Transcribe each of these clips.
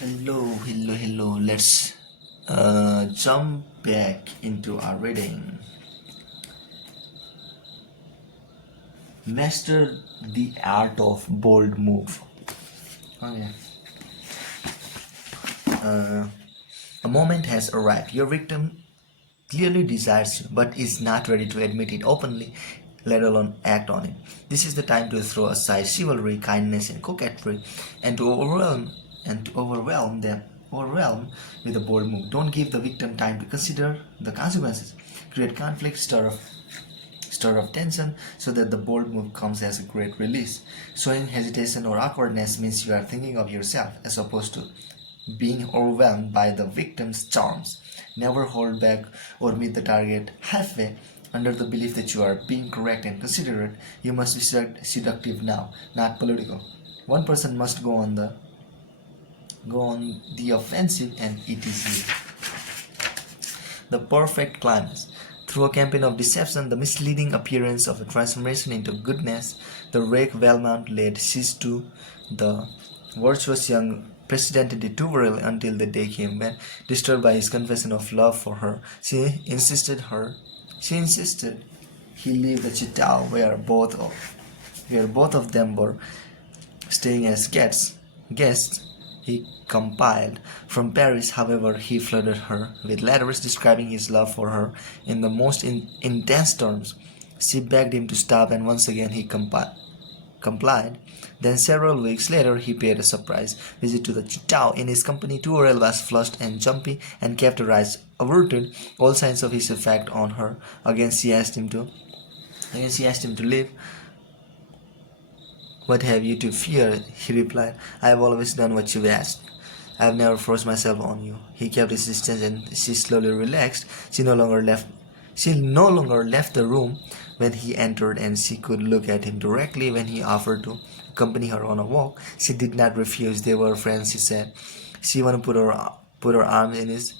Hello. Let's jump back into our reading. Master the art of bold move. Okay. Uh, a moment has arrived. Your victim clearly desires you, but is not ready to admit it openly, let alone act on it. This is the time to throw aside chivalry, kindness, and coquetry, and to overwhelm them. Overwhelm with a bold move. Don't give the victim time to consider the consequences. Create conflict, stir of tension, so that the bold move comes as a great release. Showing hesitation or awkwardness means you are thinking of yourself as opposed to being overwhelmed by the victim's charms. Never hold back or meet the target halfway under the belief that you are being correct and considerate. You must be seductive now, not political. One person must go on the offensive, and it is you. The perfect climax. Through a campaign of deception, the misleading appearance of a transformation into goodness, the rake Valmont laid siege to the virtuous young President de Touvrille until the day came when, disturbed by his confession of love for her, she insisted he leave the Chitao where both of them were staying as guests. He compiled from Paris, however, he flooded her with letters describing his love for her in the most intense terms. She begged him to stop, and once again he complied. Then, several weeks later, he paid a surprise visit to the Chitao. In his company, Tourelle was flushed and jumpy and kept her eyes averted, all signs of his effect on her. Again, she asked him to leave. "What have you to fear?" he replied. "I have always done what you asked. I have never forced myself on you." He kept his distance, and she slowly relaxed. She no longer left the room when he entered, and she could look at him directly when he offered to accompany her on a walk. She did not refuse. They were friends, she said. She wanted to put her arm in his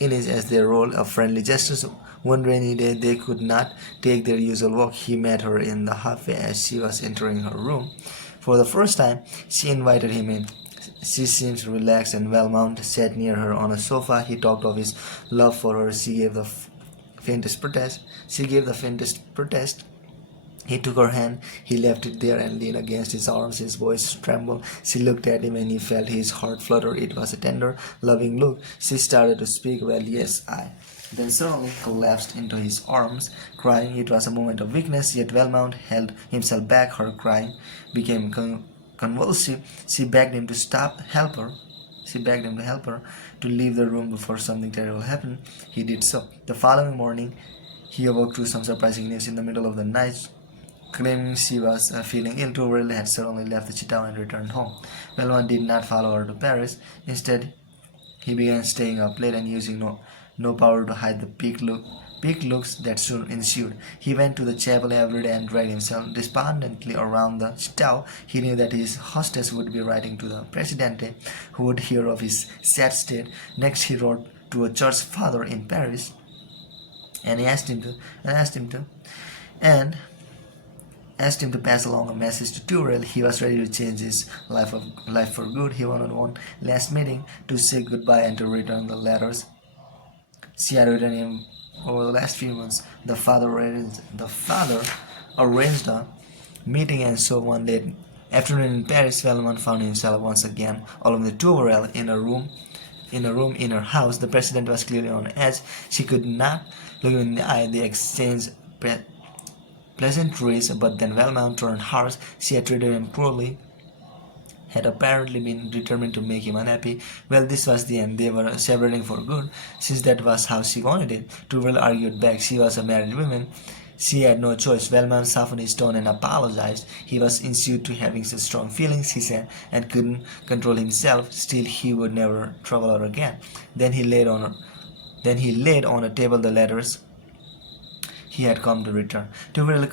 as their role of friendly gestures. One rainy day they could not take their usual walk. He met her in the halfway as she was entering her room. For the first time, she invited him in. She seemed relaxed, and Valmont sat near her on a sofa. He talked of his love for her. She gave the faintest protest. He took her hand, he left it there and leaned against his arms. His voice trembled. She looked at him, and he felt his heart flutter. It was a tender, loving look. She started to speak. "Well, yes, I." Then suddenly collapsed into his arms, crying. It was a moment of weakness, yet Valmont held himself back. Her crying became convulsive. She begged him to help her to leave the room before something terrible happened. He did so. The following morning, he awoke to some surprising news in the middle of the night. Claiming she was feeling ill, Tourelle had suddenly left the Chitao and returned home. Valmont did not follow her to Paris. Instead, he began staying up late and using no power to hide the peak looks that soon ensued. He went to the chapel every day and dragged himself despondently around the Chitao. He knew that his hostess would be writing to the Presidente, who would hear of his sad state. Next, he wrote to a church father in Paris, and he asked him to pass along a message to Tourelle. He was ready to change his life for good. He wanted one last meeting to say goodbye and to return the letters she had written him over the last few months. The father arranged a meeting, and so one late afternoon in Paris, Valmont found himself once again alone with Tourelle in a room in her house. The president was clearly on edge. She could not look him in the eye. They exchanged pleasantries, but then Valmont turned harsh. She had treated him cruelly, had apparently been determined to make him unhappy. Well, this was the end. They were separating for good, since that was how she wanted it. Tourelle argued back. She was a married woman. She had no choice. Valmont softened his tone and apologized. He was used to having such strong feelings, he said, and couldn't control himself. Still, he would never trouble her again. Then he laid on a table the letters he had come to return. Tourelle,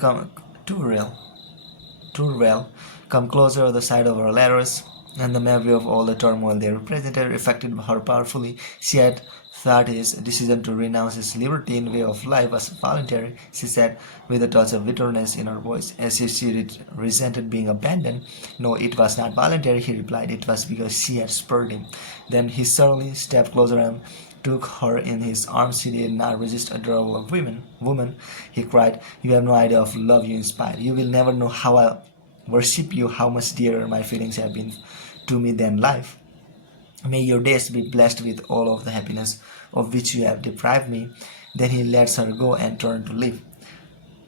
come closer. The sight of her letters and the memory of all the turmoil they represented affected her powerfully. She had thought his decision to renounce his libertine way of life was voluntary, she said with a touch of bitterness in her voice, as if she resented being abandoned. No, it was not voluntary, he replied. It was because she had spurred him. Then he suddenly stepped closer and took her in his arms. She did not resist. Adorable woman, he cried. You have no idea of love you inspire. You will never know how I worship you, how much dearer my feelings have been to me than life. May your days be blessed with all of the happiness of which you have deprived me. Then he lets her go and turned to leave.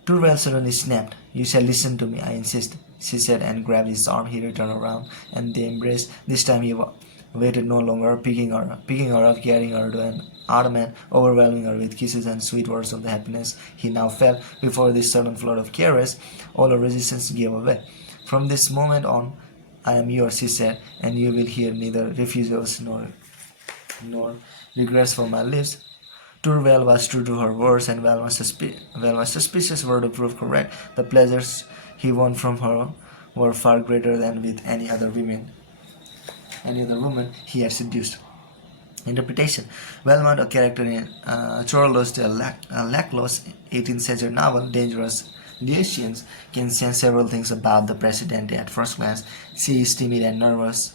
Turwell suddenly snapped. You shall listen to me, I insist, she said, and grabbed his arm. He returned around and they embraced. This time he waited no longer, picking her up, carrying her to an ottoman, overwhelming her with kisses and sweet words of the happiness he now felt. Before this sudden flood of caress, all her resistance gave away. From this moment on, I am yours, she said, and you will hear neither refusals nor regrets from my lips. Turwell was true to her words, and while my suspicions were to prove correct, the pleasures he won from her were far greater than with any other woman he had seduced. Interpretation. Valmont, a character in Chorlos de Laclos 18th century novel, Dangerous Liaisons, can sense several things about the Presidente at first glance. She is timid and nervous.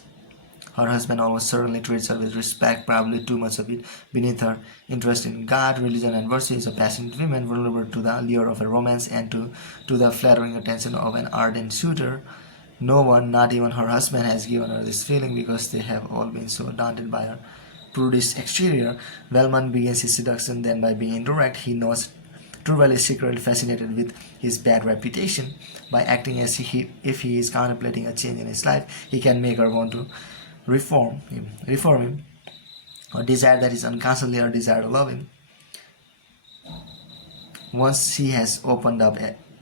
Her husband almost certainly treats her with respect, probably too much of it. Beneath her interest in God, religion, and virtue is a passionate woman, vulnerable to the lure of a romance and to the flattering attention of an ardent suitor. No one, not even her husband, has given her this feeling because they have all been so daunted by her prudish exterior. Valmont begins his seduction then by being indirect. He knows Turwell is secretly fascinated with his bad reputation. By acting as if he is contemplating a change in his life, he can make her want to reform him, a desire that is unconsciously her desire to love him. Once he has opened up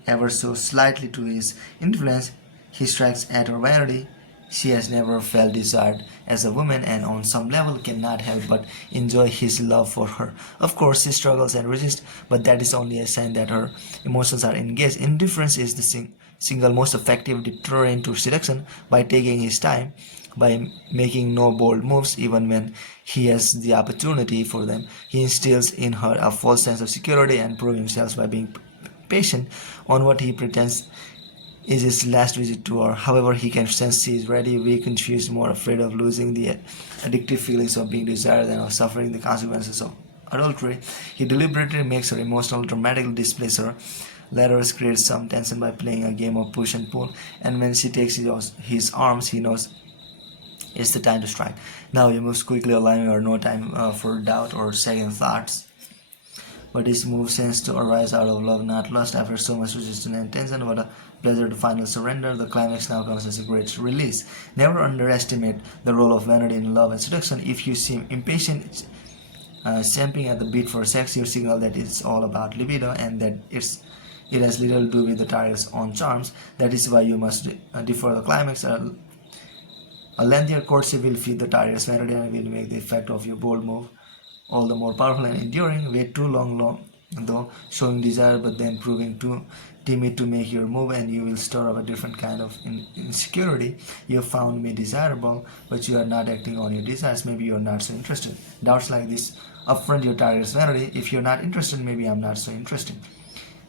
ever so slightly to his influence, he strikes at her vanity. She has never felt desired as a woman and on some level cannot help but enjoy his love for her. Of course, she struggles and resists, but that is only a sign that her emotions are engaged. Indifference is the single most effective deterrent to seduction. By taking his time, by making no bold moves even when he has the opportunity for them, he instills in her a false sense of security and proves himself by being patient on what he pretends is his last visit to her. However, he can sense she is ready, weak, confused, more afraid of losing the addictive feelings of being desired than of suffering the consequences of adultery. He deliberately makes her emotional, dramatically displays her. Let her create some tension by playing a game of push and pull, and when she takes his arms, he knows it's the time to strike. Now he moves quickly, allowing her no time for doubt or second thoughts. But his move seems to arise out of love, not lust. After so much resistance and tension, what a pleasure to final surrender. The climax now comes as a great release. Never underestimate the role of vanity in love and seduction. If you seem impatient, stamping at the beat for sex, you signal that it's all about libido and that it has little to do with the target's own charms. That is why you must defer the climax. A lengthier courtship will feed the target's vanity and will make the effect of your bold move all the more powerful and enduring. Wait too long though, showing desire but then proving too timid to make your move, and you will stir up a different kind of insecurity. You have found me desirable, but you are not acting on your desires. Maybe you are not so interested. Doubts like this affront your target's vanity. If you're not interested, maybe I'm not so interested,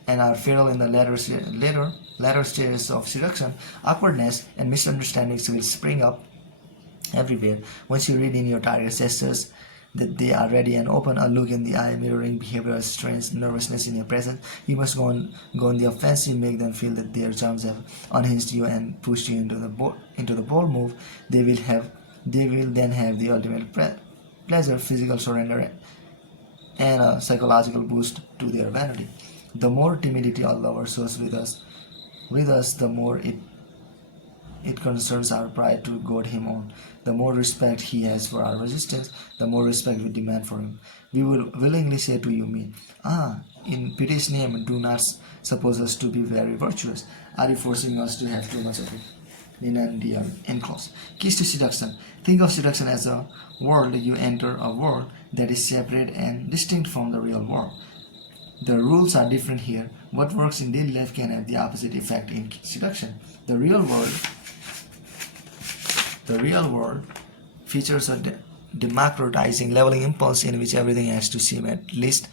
and are fatal in the later stages of seduction. Awkwardness and misunderstandings will spring up everywhere. Once you read in your target's gestures that they are ready and open, a look in the eye mirroring behavioral strains, nervousness in your presence, you must go on the offensive, make them feel that their charms have unhinged you and pushed you into the bold move. They will then have the ultimate pleasure, physical surrender, and a psychological boost to their vanity. The more timidity a lover shows with us, the more it concerns our pride to goad him on. The more respect he has for our resistance, the more respect we demand for him. We will willingly say to you, me, in pity's name, do not suppose us to be very virtuous. Are you forcing us to have too much of it? Nina Dion, enclosed. Keys to seduction. Think of seduction as a world. You enter a world that is separate and distinct from the real world. The rules are different here. What works in daily life can have the opposite effect in seduction. The real world features democratizing leveling impulse in which everything has to seem at least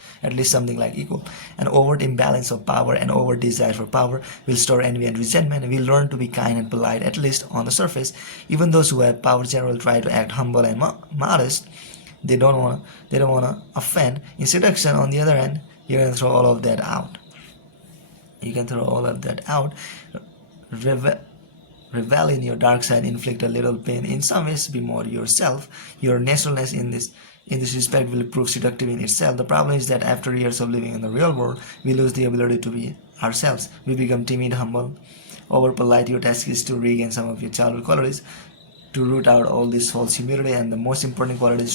something like equal. An overt imbalance of power and overt desire for power will store envy and resentment. We learn to be kind and polite, at least on the surface. Even those who have power generally try to act humble and modest. They don't want to offend. In seduction, on the other hand, you can throw all of that out. You can throw all of that out. Revel in your dark side, inflict a little pain, in some ways be more yourself. Your naturalness in this respect will prove seductive in itself. The problem is that after years of living in the real world, we lose the ability to be ourselves. We become timid, humble, over polite. Your task is to regain some of your childhood qualities, to root out all this false humility, and the most important quality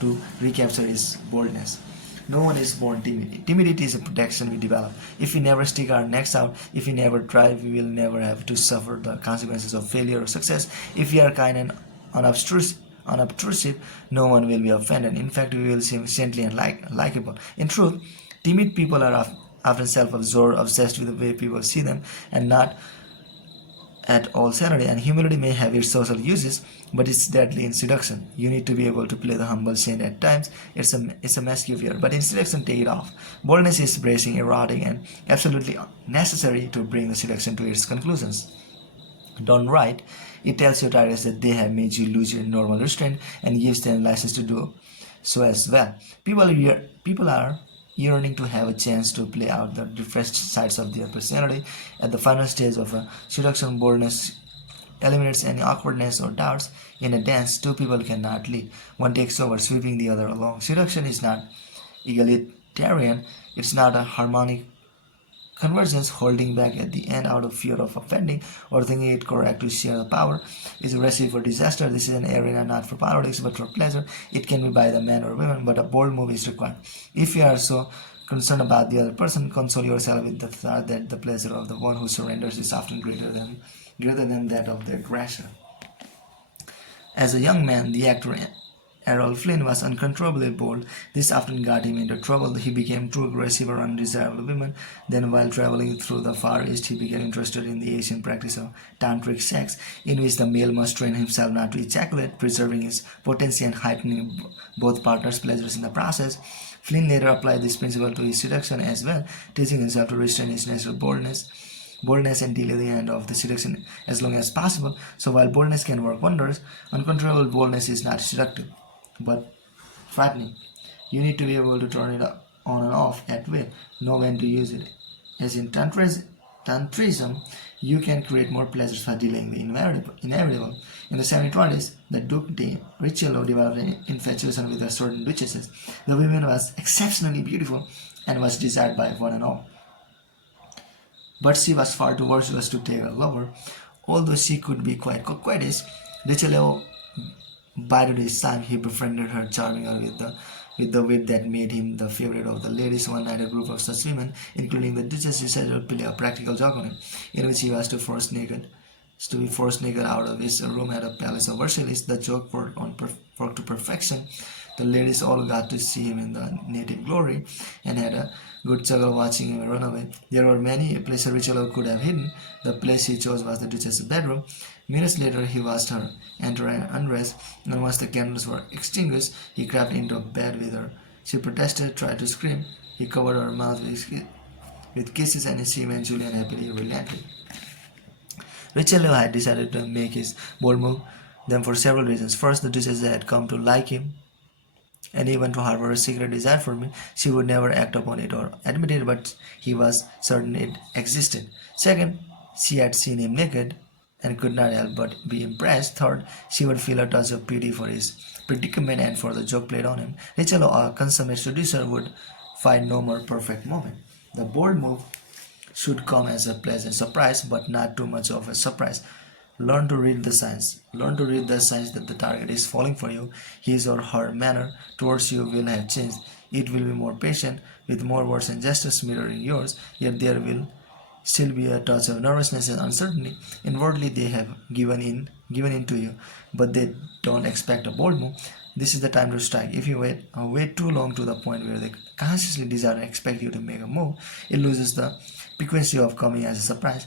to recapture is boldness. No one is born timid. Timidity is a protection we develop. If we never stick our necks out, if we never try, we will never have to suffer the consequences of failure or success. If we are kind and unobtrusive, no one will be offended. In fact, we will seem saintly and likable. In truth, timid people are often self-absorbed, obsessed with the way people see them, and not at all sanity. And humility may have its social uses, but it's deadly in seduction. You need to be able to play the humble saint at times. It's a mask you wear, but in seduction, take it off. Boldness is bracing, erotic, and absolutely necessary to bring the seduction to its conclusions. Done right, it tells your targets that they have made you lose your normal restraint and gives them license to do so as well. People are yearning to have a chance to play out the refreshed sides of their personality. At the final stage of a seduction, boldness eliminates any awkwardness or doubts. In a dance, two people cannot lead. One takes over, sweeping the other along. Seduction is not egalitarian. It's not a harmonic convergence. Holding back at the end out of fear of offending or thinking it correct to share the power is a recipe for disaster. This is an arena not for politics but for pleasure. It can be by the man or women, but a bold move is required. If you are so concerned about the other person, console yourself with the thought that the pleasure of the one who surrenders is often greater than that of the aggressor. As a young man, the actor Errol Flynn was uncontrollably bold. This often got him into trouble. He became too aggressive or undesirable women. Then, while traveling through the Far East, he became interested in the Asian practice of tantric sex, in which the male must train himself not to ejaculate, preserving his potency and heightening both partners' pleasures in the process. Flynn later applied this principle to his seduction as well, teaching himself to restrain his natural boldness and delay the end of the seduction as long as possible. So while boldness can work wonders, uncontrollable boldness is not seductive, but frightening. You need to be able to turn it on and off at will, know when to use it. As in Tantrism, you can create more pleasures by delaying the inevitable. In the 1720s, the Duke de Richelieu developed an infatuation with a certain duchess. The woman was exceptionally beautiful and was desired by one and all. But she was far too virtuous to take a lover. Although she could be quite coquettish, Richelieu bided his time. He befriended her, charming her with the wit that made him the favorite of the ladies. One night, a group of such women, including the Duchess, decided to play a practical joke on him, in which he was to be forced naked out of his room at a palace of Versailles. The joke worked to perfection. The ladies all got to see him in the native glory and had a good chuckle watching him run away. There were many places Richelieu could have hidden. The place he chose was the Duchess's bedroom. Minutes later, he watched her enter and undress, and once the candles were extinguished, he crept into bed with her. She protested, tried to scream. He covered her mouth with kisses, and she eventually and happily relented. Richelieu had decided to make his bold move, then for several reasons. First, the Duchess had come to like him, and even to harbor a secret desire for me. She would never act upon it or admit it, but he was certain it existed. Second, she had seen him naked and could not help but be impressed. Third, she would feel a touch of pity for his predicament and for the joke played on him. Richelieu, a consummate seducer, would find no more perfect moment. The bold move should come as a pleasant surprise, but not too much of a surprise. Learn to read the signs. Learn to read the signs that the target is falling for you. His or her manner towards you will have changed. It will be more patient, with more words and gestures mirroring yours, yet there will still be a touch of nervousness and uncertainty. Inwardly they have given in to you, but they don't expect a bold move. This is the time to strike. If you wait too long to the point where they consciously desire and expect you to make a move, it loses the piquancy of coming as a surprise.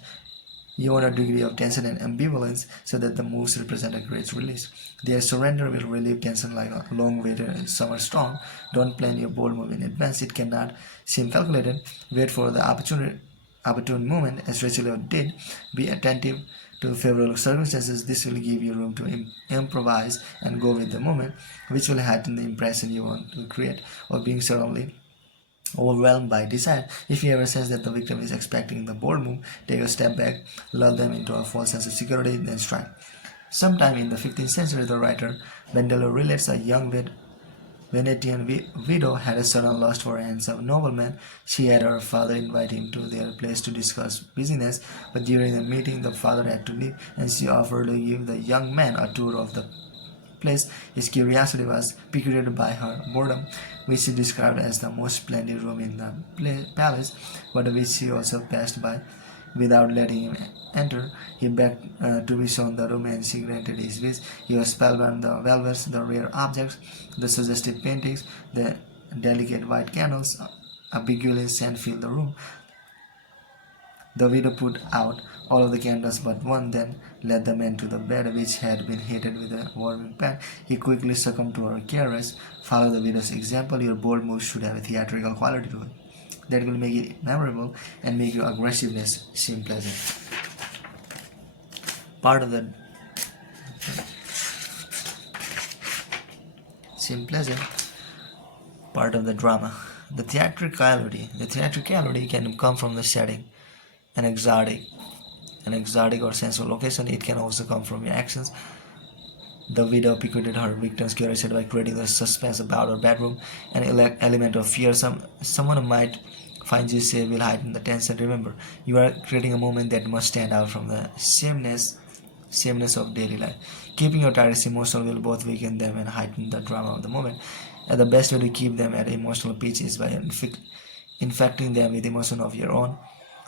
You want a degree of tension and ambivalence so that the moves represent a great release. Their surrender will relieve tension like a long-waited summer storm. Don't plan your bold move in advance. It cannot seem calculated. Wait for the opportune moment, as Rachel did. Be attentive to favorable circumstances. This will give you room to improvise and go with the moment, which will heighten the impression you want to create of being suddenly overwhelmed by desire. If you ever sense that the victim is expecting the bold move, take a step back, lull them into a false sense of security, then strike. Sometime in the 15th century, the writer Bendello relates a young Venetian widow had a sudden lust for a handsome nobleman. She had her father invite him to their place to discuss business, but during the meeting the father had to leave, and she offered to give the young man a tour of the place. His curiosity was piqued by her boredom, which she described as the most splendid room in the palace, but which she also passed by without letting him enter. He begged to be shown the room, and she granted his wish. He was spellbound. The velvets, the rare objects, the suggestive paintings, the delicate white candles, a peculiar scent filled the room. The widow put out all of the candles but one, then led the man to the bed, which had been heated with a warming pan. He quickly succumbed to her caress. Follow the widow's example. Your bold move should have a theatrical quality to it that will make it memorable and make your aggressiveness seem pleasant. Part of the part of the drama. The theatricality can come from the setting, an exotic or sensual location. It can also come from your actions. The widow piqued her victim's curiosity by creating the suspense about her bedroom. An element of fear someone might find you say will heighten the tension. Remember, you are creating a moment that must stand out from the sameness of daily life. Keeping your targets emotional will both weaken them and heighten the drama of the moment. And the best way to keep them at emotional pitch is by infecting them with emotion of your own.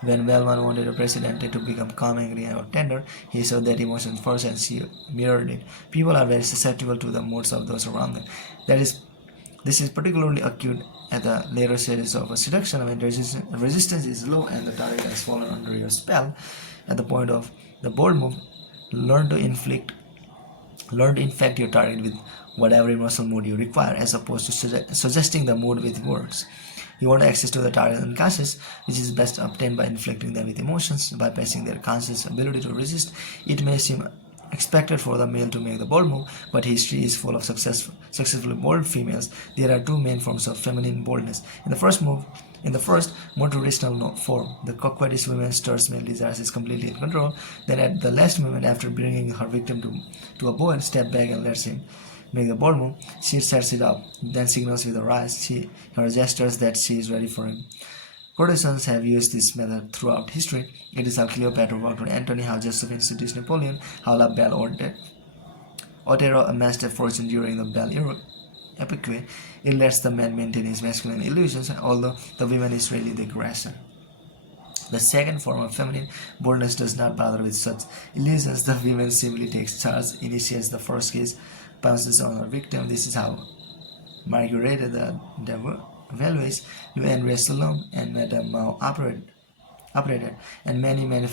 When Velman wanted a president to become calm, angry, or tender, he showed that emotion first and she mirrored it. People are very susceptible to the moods of those around them. This is particularly acute at the later stages of a seduction when resistance is low and the target has fallen under your spell. At the point of the bold move, learn to infect your target with whatever emotional mood you require, as opposed to suggesting the mood with words. You want access to the target unconscious, which is best obtained by inflicting them with emotions, bypassing their conscious ability to resist. It may seem expected for the male to make the bold move, but history is full of successfully bold females. There are two main forms of feminine boldness. In the first, more traditional form, the coquettish woman stirs male desires, is completely in control. Then at the last moment, after bringing her victim to a bow and step back and lets him make the bold move, she sets it up, then signals with her eyes, her gestures that she is ready for him. Courtesans have used this method throughout history. It is how Cleopatra worked on Antony, how Josephine seduced Napoleon, how La Belle Otero amassed a fortune during the Belle Epoque. It lets the man maintain his masculine illusions, although the woman is really the aggressor. The second form of feminine boldness does not bother with such illusions. The woman simply takes charge, initiates the first kiss, pounces on her victim. This is how Marguerite de Valois, Louis Salom, and Madame Mao operated, and many men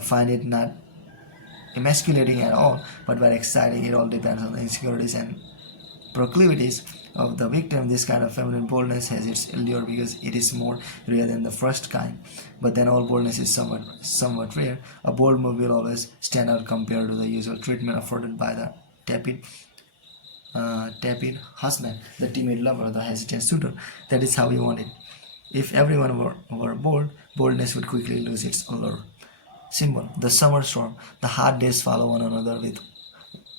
find it not emasculating at all, but very exciting. It all depends on the insecurities and proclivities of the victim. This kind of feminine boldness has its allure because it is more rare than the first kind. But then all boldness is somewhat rare. A bold move will always stand out compared to the usual treatment afforded by the tepid husband, the timid lover, the hesitant suitor. That is how you want it. If everyone were bold, boldness would quickly lose its allure. Symbol: the summer storm. The hot days follow one another with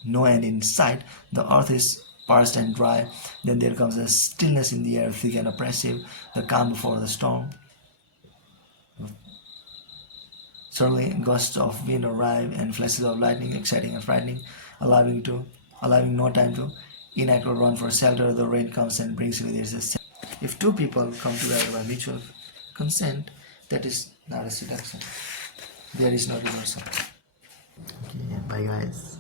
no end in sight. The earth is parched and dry. Then there comes a stillness in the air, thick and oppressive, the calm before the storm. Suddenly, gusts of wind arrive and flashes of lightning, exciting and frightening, allowing no time to enact or run for shelter. The rain comes and brings with it a. If two people come together by mutual consent, that is not a seduction. There is no reversal. Okay, bye guys.